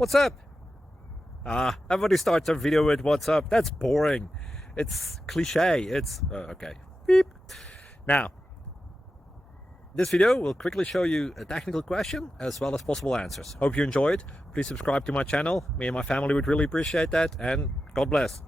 What's up? Everybody starts a video with what's up. That's boring. It's cliche. It's okay. Beep. Now, this video will quickly show you a technical question as well as possible answers. Hope you enjoyed. Please subscribe to my channel. Me and my family would really appreciate that, and God bless.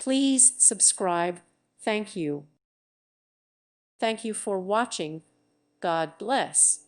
Please subscribe. Thank you. Thank you for watching. God bless.